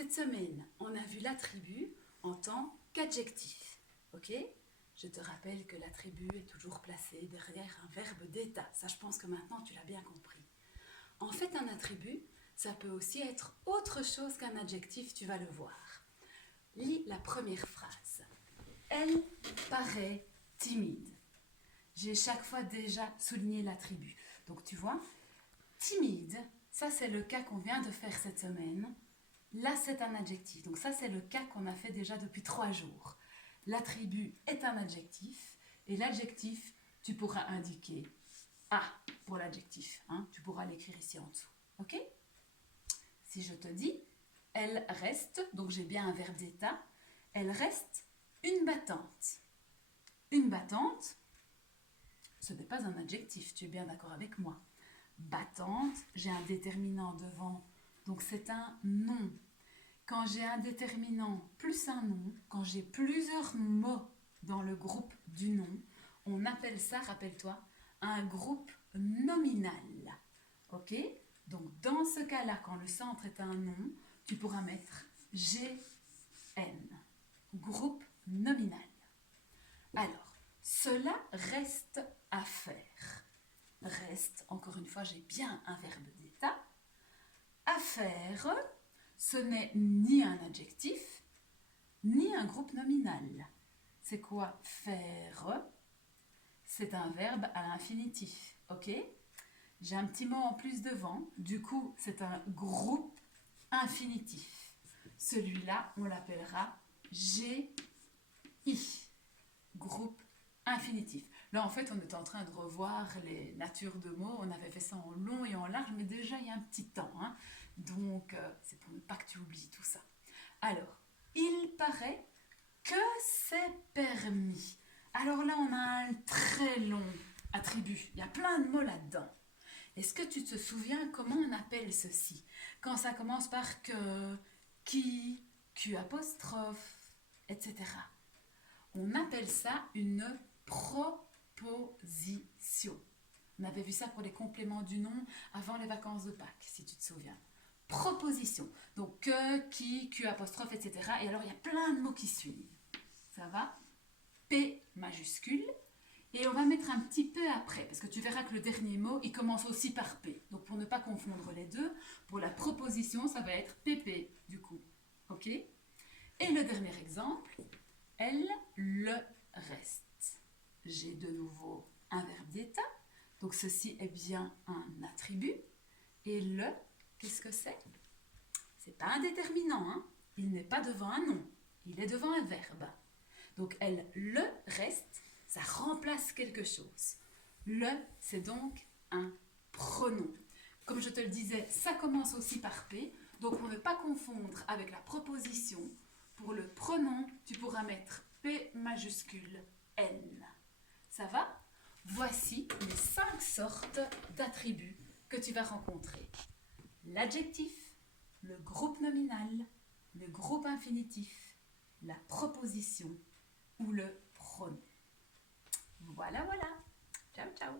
Cette semaine, on a vu l'attribut en tant qu'adjectif. Ok? Je te rappelle que l'attribut est toujours placé derrière un verbe d'état. Ça, je pense que maintenant, tu l'as bien compris. En fait, un attribut, ça peut aussi être autre chose qu'un adjectif, tu vas le voir. Lis la première phrase. Elle paraît timide. J'ai chaque fois déjà souligné l'attribut. Donc, tu vois, timide, ça c'est le cas qu'on vient de faire cette semaine. Là, c'est un adjectif. Donc ça, c'est le cas qu'on a fait déjà depuis 3 jours. L'attribut est un adjectif et l'adjectif, tu pourras indiquer A pour l'adjectif. Hein, tu pourras l'écrire ici en dessous. Ok? Si je te dis, elle reste, donc j'ai bien un verbe d'état, elle reste une battante. Une battante, ce n'est pas un adjectif, tu es bien d'accord avec moi. Battante, j'ai un déterminant devant, donc c'est un nom. Quand j'ai un déterminant plus un nom, quand j'ai plusieurs mots dans le groupe du nom, on appelle ça, rappelle-toi, un groupe nominal. Ok? Donc dans ce cas-là, quand le centre est un nom, tu pourras mettre GN, groupe nominal. Alors, cela reste à faire. Reste, encore une fois, j'ai bien un verbe d'état. À faire, ce n'est ni un adjectif, ni un groupe nominal. C'est quoi faire? C'est un verbe à l'infinitif, ok? J'ai un petit mot en plus devant, du coup, c'est un groupe infinitif. Celui-là, on l'appellera GI, groupe infinitif. Là, en fait, on est en train de revoir les natures de mots. On avait fait ça en long et en large, mais déjà, il y a un petit temps. Hein. Donc, c'est pour ne pas que tu oublies tout ça. Alors, il paraît que c'est permis. Alors là, on a un très long attribut. Il y a plein de mots là-dedans. Est-ce que tu te souviens comment on appelle ceci? Quand ça commence par que, qui, Q apostrophe, etc. On appelle ça une proposition. On avait vu ça pour les compléments du nom avant les vacances de Pâques, si tu te souviens. Proposition. Donc que, qui, Q apostrophe, etc. Et alors il y a plein de mots qui suivent. Ça va? P majuscule. Et on va mettre un petit P après, parce que tu verras que le dernier mot, il commence aussi par P. Donc pour ne pas confondre les deux, pour la proposition, ça va être PP du coup. Ok? Et le dernier exemple, elle le reste. J'ai de nouveau un verbe d'état. Donc ceci est bien un attribut. Et le, qu'est-ce que c'est? C'est pas un déterminant. Hein? Il n'est pas devant un nom. Il est devant un verbe. Donc elle le reste, ça remplace quelque chose. Le, c'est donc un pronom. Comme je te le disais, ça commence aussi par P. Donc pour ne pas confondre avec la proposition, pour le pronom, tu pourras mettre P majuscule N. Ça va? Voici les 5 sortes d'attributs que tu vas rencontrer. L'adjectif, le groupe nominal, le groupe infinitif, la proposition ou le pronom. Voilà, voilà. Ciao, ciao.